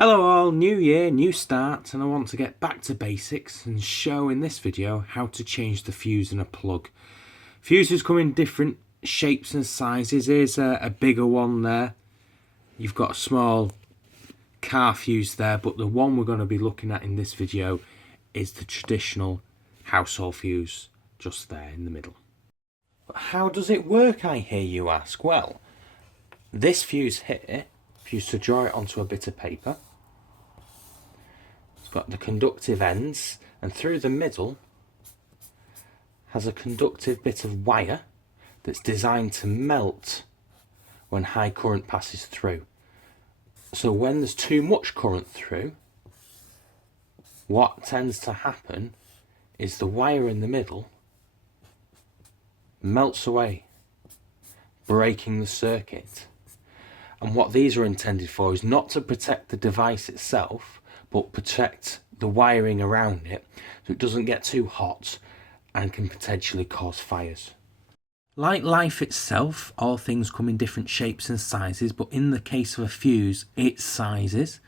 Hello all, new year, new start, and I want to get back to basics and show in this video how to change the fuse in a plug. Fuses come in different shapes and sizes. Here's a bigger one there. You've got a small car fuse there, but the one we're going to be looking at in this video is the traditional household fuse, just there in the middle. But how does it work, I hear you ask? Well, this fuse here, if you used to draw it onto a bit of paper, got the conductive ends, and through the middle has a conductive bit of wire that's designed to melt when high current passes through. So when there's too much current through, what tends to happen is the wire in the middle melts away, breaking the circuit. And what these are intended for is not to protect the device itself, but protect the wiring around it so it doesn't get too hot and can potentially cause fires. Like life itself, all things come in different shapes and sizes, but in the case of a fuse, it's sizes.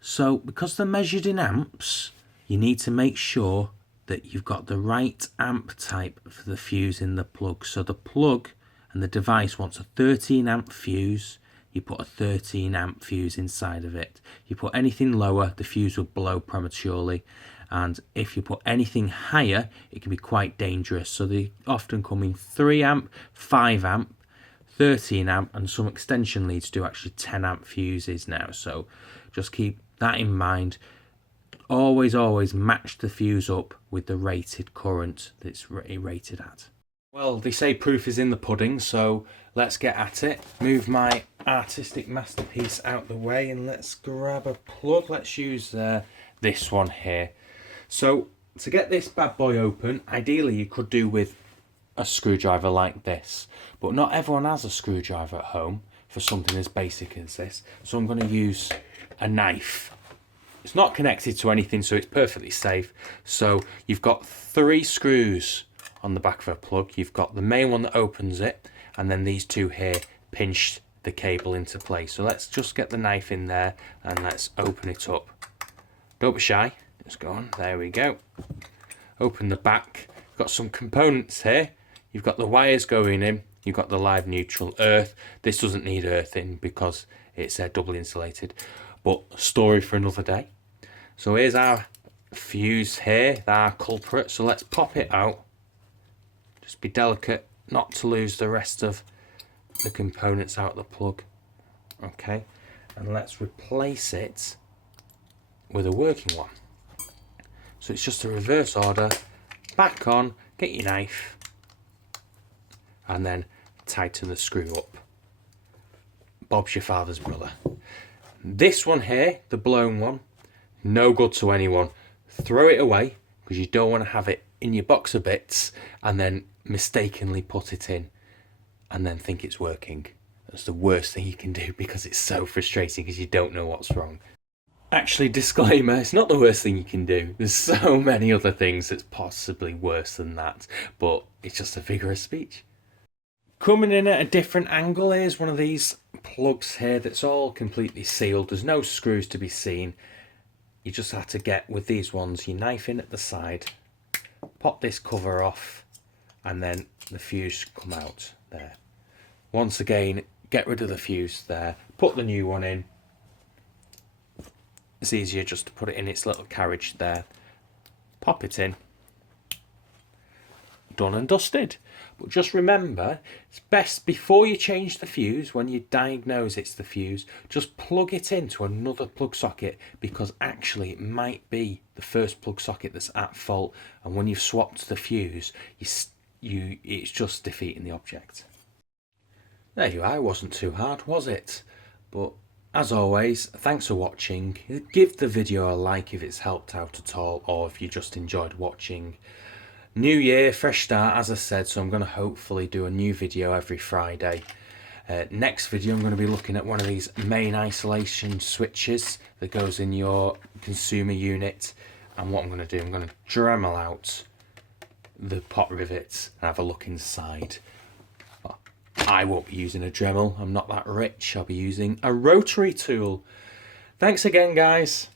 So because they're measured in amps, you need to make sure that you've got the right amp type for the fuse in the plug. So the plug and the device wants a 13 amp fuse. You put a 13 amp fuse inside of it. You put anything lower, the fuse will blow prematurely. And if you put anything higher, it can be quite dangerous. So they often come in 3 amp, 5 amp, 13 amp, and some extension leads do actually 10 amp fuses now. So just keep that in mind. Always match the fuse up with the rated current that's rated at. Well, they say proof is in the pudding, so let's get at it. Move my artistic masterpiece out the way and let's grab a plug. Let's use this one here. So to get this bad boy open, ideally you could do with a screwdriver like this, but not everyone has a screwdriver at home for something as basic as this. So I'm going to use a knife. It's not connected to anything, so it's perfectly safe. So you've got 3 screws on the back of a plug. You've got the main one that opens it, and then these 2 here pinch the cable into place. So let's just get the knife in there and let's open it up. Don't be shy, just go on, there we go. Open the back. Got some components here. You've got the wires going in, you've got the live neutral earth. This doesn't need earthing because it's double insulated, but story for another day. So here's our fuse here, our culprit. So let's pop it out. Just be delicate not to lose the rest of the components out of the plug. Okay, and let's replace it with a working one. So it's just a reverse order. Back on, get your knife, and then tighten the screw up. Bob's your father's brother. This one here, the blown one, no good to anyone. Throw it away because you don't want to have it in your box of bits and then mistakenly put it in and then think it's working. That's the worst thing you can do because it's so frustrating because you don't know what's wrong. Actually, disclaimer, it's not the worst thing you can do. There's so many other things that's possibly worse than that, but it's just a figure of speech. Coming in at a different angle, here's one of these plugs here that's all completely sealed. There's no screws to be seen. You just have to get, with these ones, your knife in at the side, pop this cover off, and then the fuse come out there. Once again, get rid of the fuse there, put the new one in. It's easier just to put it in its little carriage there, pop it in, done and dusted. But just remember, it's best before you change the fuse, when you diagnose it's the fuse, just plug it into another plug socket, because actually it might be the first plug socket that's at fault, and when you've swapped the fuse, it's just defeating the object. There you are, it wasn't too hard, was it? But as always, thanks for watching. Give the video a like if it's helped out at all, or if you just enjoyed watching. New year, fresh start, as I said, so I'm going to hopefully do a new video every Friday. Next video, I'm going to be looking at one of these main isolation switches that goes in your consumer unit. And what I'm going to do, I'm going to Dremel out the pot rivets and have a look inside. I won't be using a Dremel, I'm not that rich. I'll be using a rotary tool. Thanks again, guys.